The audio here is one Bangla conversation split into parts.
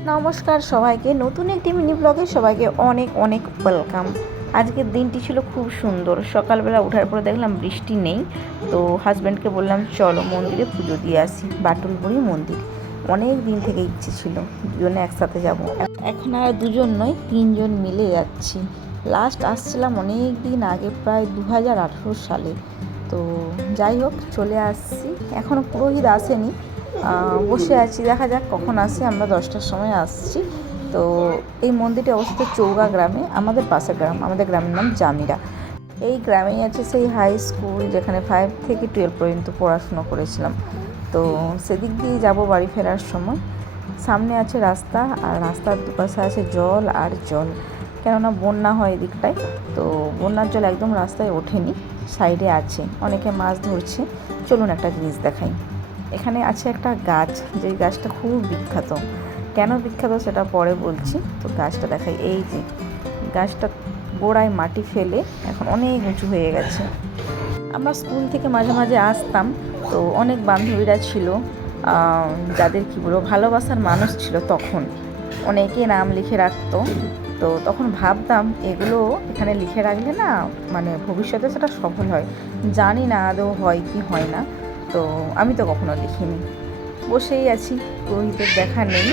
নমস্কার সবাইকে। নতুন একটি মিনি ব্লগে সবাইকে অনেক অনেক ওয়েলকাম আজকের দিনটি ছিল খুব সুন্দর। সকালবেলা ওঠার পরে দেখলাম বৃষ্টি নেই। তো হাজব্যান্ডকে বললাম, চলো মন্দিরে পুজো দিয়ে আসি। বাটুলপুরি মন্দির। অনেক দিন থেকে ইচ্ছে ছিল, দুজনে একসাথে যাব। এখন আর দুজন নয়, তিনজন মিলে যাচ্ছি। লাস্ট আসছিলাম অনেক দিন আগে, প্রায় দু হাজার আঠেরো সালে। তো যাই হোক, চলে আসছি। এখনও পুরোহিত আসেনি। বসে আছি, দেখা যাক কখন আসি, আমরা দশটার সময় আসছি। তো এই মন্দিরটি অবস্থিত চৌগা গ্রামে, আমাদের পাশের গ্রাম, আমাদের গ্রামের নাম জামিরা। এই গ্রামেই আছে সেই হাই স্কুল যেখানে ফাইভ থেকে টুয়েলভ পর্যন্ত পড়াশুনো করেছিলাম। তো সেদিক দিয়ে যাব বাড়ি ফেরার সময়। সামনে আছে রাস্তা, আর রাস্তার দুপাশে আছে জল আর জল। কেননা বন্যা হয় এদিকটায়, তো বন্যার জল একদম রাস্তায় ওঠেনি সাইডে আছে। অনেকে মাছ ধরছে। চলুন একটা জিনিস দেখাই। এখানে আছে একটা গাছ, যে গাছটা খুব বিখ্যাত। কেন বিখ্যাত সেটা পরে বলছি। তো গাছটা দেখাই, এই যে গাছটা গোড়ায় মাটি ফেলে এখন অনেক উঁচু হয়ে গেছে। আমরা স্কুল থেকে মাঝে মাঝে আসতাম, তো অনেক বান্ধবীরা ছিল যাদের কী বলব, ভালোবাসার মানুষ ছিল তখন। অনেকে নাম লিখে রাখতো। তো তখন ভাবতাম, এগুলো এখানে লিখে রাখলে না মানে ভবিষ্যতে সেটা সফল হয়। জানি না আদৌ হয় কি হয় না। তো আমি তো কখনো দেখিনি। বসেই আছি, পুরোহিতের দেখা নেই।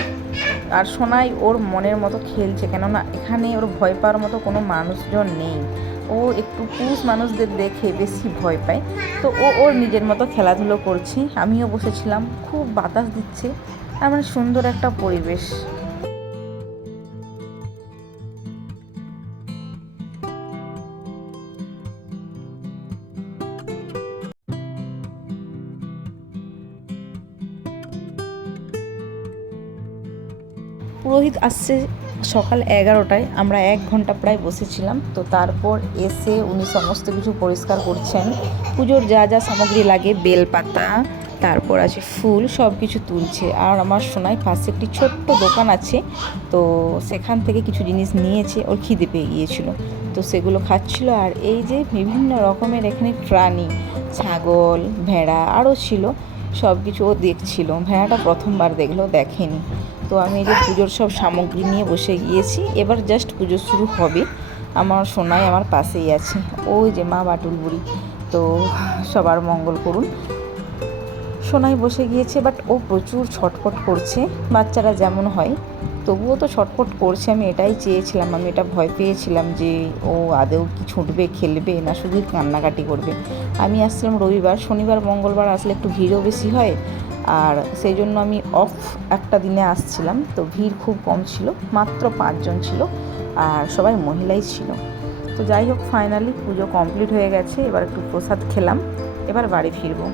আর সোনাই ওর মনের মতো খেলছে, কেননা এখানে ওর ভয় পাওয়ার মতো কোনো মানুষজন নেই। ও একটু পুরুষ মানুষদের দেখে বেশি ভয় পায়। তো ও ওর নিজের মতো খেলাধুলো করছে। আমিও বসেছিলাম, খুব বাতাস দিচ্ছে। আর মানে সুন্দর একটা পরিবেশ। পুরোহিত আসছে সকাল এগারোটায়, আমরা এক ঘণ্টা প্রায় বসেছিলাম। তো তারপর এসে উনি সমস্ত কিছু পরিষ্কার করছেন। পুজোর যা যা সামগ্রী লাগে, বেলপাতা, তারপর আছে ফুল সব কিছু তুলছে। আর আমার সোনাই পাশে একটি ছোট্ট দোকান আছে, তো সেখান থেকে কিছু জিনিস নিয়েছে, ওর খিদে পেয়ে গিয়েছিল। তো সেগুলো খাচ্ছিল, আর এই যে বিভিন্ন রকমের এখানে প্রাণী, ছাগল, ভেড়া আরও ছিল সব কিছু ও দেখছিল। ভেড়াটা প্রথমবার দেখল, দেখেনি। তো আমি এই যে পুজোর সব সামগ্রী নিয়ে বসে গিয়েছি। এবার জাস্ট পুজো শুরু হবে। আমার সোনাই আমার পাশেই আছে। ওই যে মা বাটুল বুড়ি। তো সবার মঙ্গল করুন। সোনাই বসে গিয়েছে বাট ও প্রচুর ছটফট করছে। বাচ্চারা যেমন হয়, তবুও তো ছটফট করছে। আমি এটাই চেয়েছিলাম, আমি এটা ভয় পেয়েছিলাম যে ও আদেও কি ছুটবে, খেলবে না শুধু কান্নাকাটি করবে। আমি আসছিলাম রবিবার। শনিবার, মঙ্গলবার আসলে একটু ভিড়ও বেশি হয়। আর সেই জন্য আমি অফ একটা দিনে আসছিলাম, তো ভিড় খুব কম ছিল, মাত্র পাঁচজন ছিল আর সবাই মহিলাই ছিল। তো যাই হোক ফাইনালি পুজো কমপ্লিট হয়ে গেছে, এবার একটু প্রসাদ খেলাম, এবার বাড়ি ফিরবো।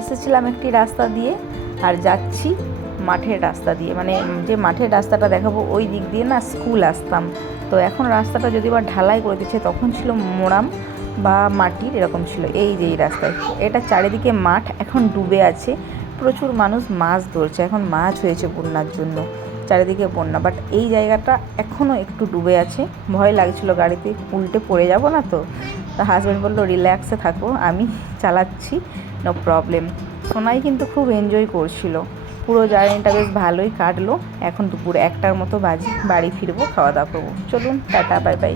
এসেছিলাম একটি রাস্তা দিয়ে আর যাচ্ছি মাঠের রাস্তা দিয়ে। মানে যে মাঠের রাস্তাটা দেখাবো, ওই দিক দিয়ে না স্কুল আসতাম। তো এখন রাস্তাটা যদি বা ঢালাই করে দিচ্ছে, তখন ছিল মোরাম বা মাটির, এরকম ছিল। এই যে এই রাস্তায়। এটা চারিদিকে মাঠ, এখন ডুবে আছে। প্রচুর মানুষ মাছ ধরছে। এখন মাছ হয়েছে বন্যার জন্য। চারিদিকে বন্যা। বাট এই জায়গাটা এখনও একটু ডুবে আছে। ভয় লাগছিল গাড়িতে উল্টে পড়ে যাব না তো। তা হাজব্যান্ড বলল রিল্যাক্সে থাকো, আমি চালাচ্ছি নো প্রবলেম সোনাই কিন্তু খুব এনজয় করছিল। পুরো জার্নিটা বেশ ভালোই কাটলো। এখন দুপুর একটার মতো বাজে, বাড়ি ফিরবো, খাওয়া দাওয়া করব। চলুন, টাটা, বাই বাই।